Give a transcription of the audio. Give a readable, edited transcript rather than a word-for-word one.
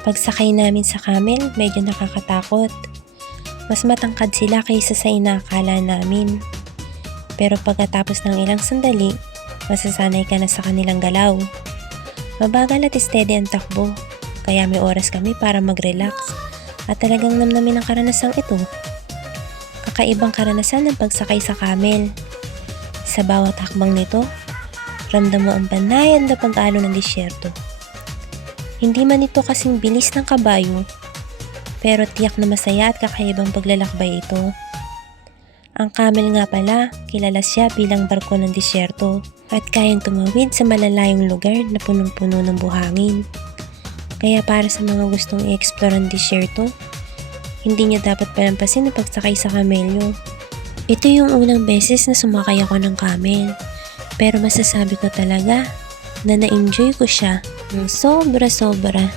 Pagsakay namin sa camel, medyo nakakatakot. Mas matangkad sila kaysa sa inakala namin. Pero pagkatapos ng ilang sandali, masasanay ka na sa kanilang galaw. Mabagal at steady ang takbo, kaya may oras kami para mag-relax at talagang namnamin ang karanasang ito. Kakaibang karanasan ng pagsakay sa camel. Sa bawat hakbang nito, ramdam mo ang banayad na pag-alon ng disyerto. Hindi man ito kasing bilis ng kabayo, pero tiyak na masaya at kakaibang paglalakbay ito. Ang camel nga pala, kilala siya bilang barko ng disyerto at kayang tumawid sa malalayong lugar na punong-puno ng buhangin. Kaya para sa mga gustong i-explore ang disyerto, hindi niyo dapat palampasin ang pagsakay sa kamelyo. Ito yung unang beses na sumakay ako ng camel, pero masasabi ko talaga na na-enjoy ko siya ng sobra-sobra.